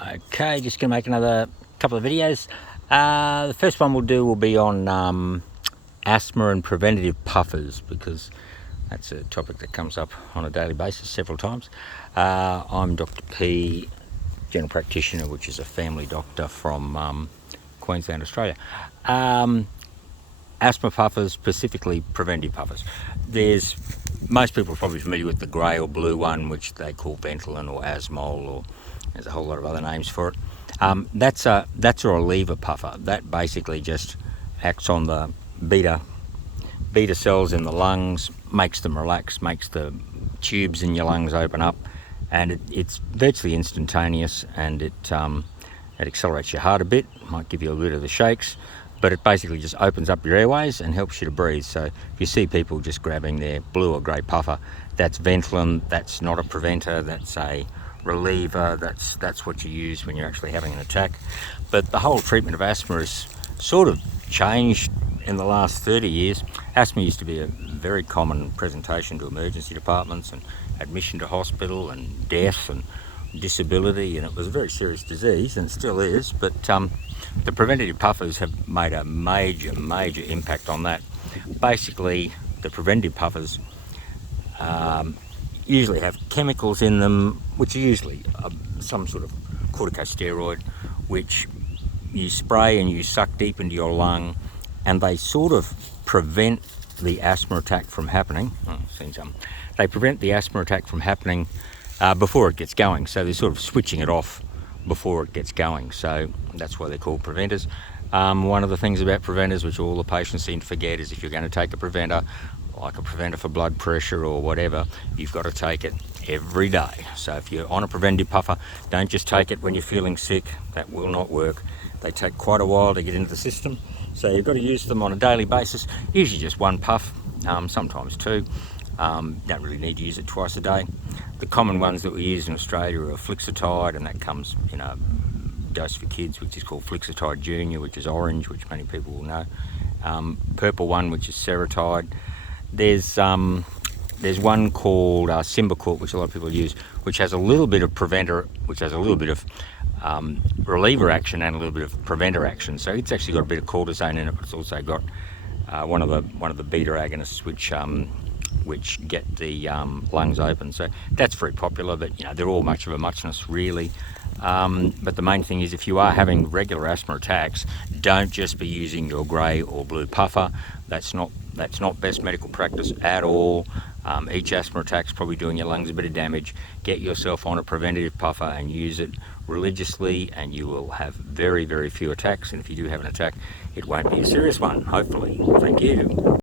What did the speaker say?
Okay, just going to make another couple of videos. The first one we'll do will be on asthma and preventative puffers, because that's a topic that comes up on a daily basis several times. I'm Dr. P, general practitioner, which is a family doctor from Queensland, Australia. Asthma puffers, specifically preventative puffers. Most people are probably familiar with the grey or blue one, which they call Ventolin or Asmol, or there's a whole lot of other names for it. That's a reliever puffer. That basically just acts on the beta cells in the lungs, makes them relax, makes the tubes in your lungs open up, and it's virtually instantaneous, and it accelerates your heart a bit, might give you a bit of the shakes, but it basically just opens up your airways and helps you to breathe. So if you see people just grabbing their blue or grey puffer, that's Ventolin. That's not a preventer, that's a reliever. That's what you use when you're actually having an attack. But the whole treatment of asthma has sort of changed in the last 30 years. Asthma used to be a very common presentation to emergency departments and admission to hospital and death and disability, and it was a very serious disease, and it still is. But the preventative puffers have made a major impact on that. Basically, the preventative puffers usually have chemicals in them, which are usually some sort of corticosteroid, which you spray and you suck deep into your lung, and they sort of prevent the asthma attack from happening. They prevent the asthma attack from happening before it gets going. So they're sort of switching it off before it gets going. So that's why they're called preventers. One of the things about preventers, which all the patients seem to forget, is if you're going to take a preventer, like a preventer for blood pressure or whatever, you've got to take it every day. So if you're on a preventive puffer, don't just take it when you're feeling sick. That will not work. They take quite a while to get into the system. So you've got to use them on a daily basis, usually just one puff, sometimes two. Don't really need to use it twice a day. The common ones that we use in Australia are Flixitide, and that comes in a dose for kids, which is called Flixitide Junior, which is orange, which many people will know. Purple one, which is Seretide. There's one called Symbicort, which a lot of people use, which has a little bit of preventer, which has a little bit of reliever action and a little bit of preventer action. So it's actually got a bit of cortisone in it, but it's also got one of the beta agonists, which get the lungs open. So that's very popular, but they're all much of a muchness, really. But the main thing is, if you are having regular asthma attacks, don't just be using your grey or blue puffer. That's not best medical practice at all. Each asthma attack's probably doing your lungs a bit of damage. Get yourself on a preventative puffer and use it religiously, and you will have very few attacks. And if you do have an attack, it won't be a serious one, hopefully. Thank you.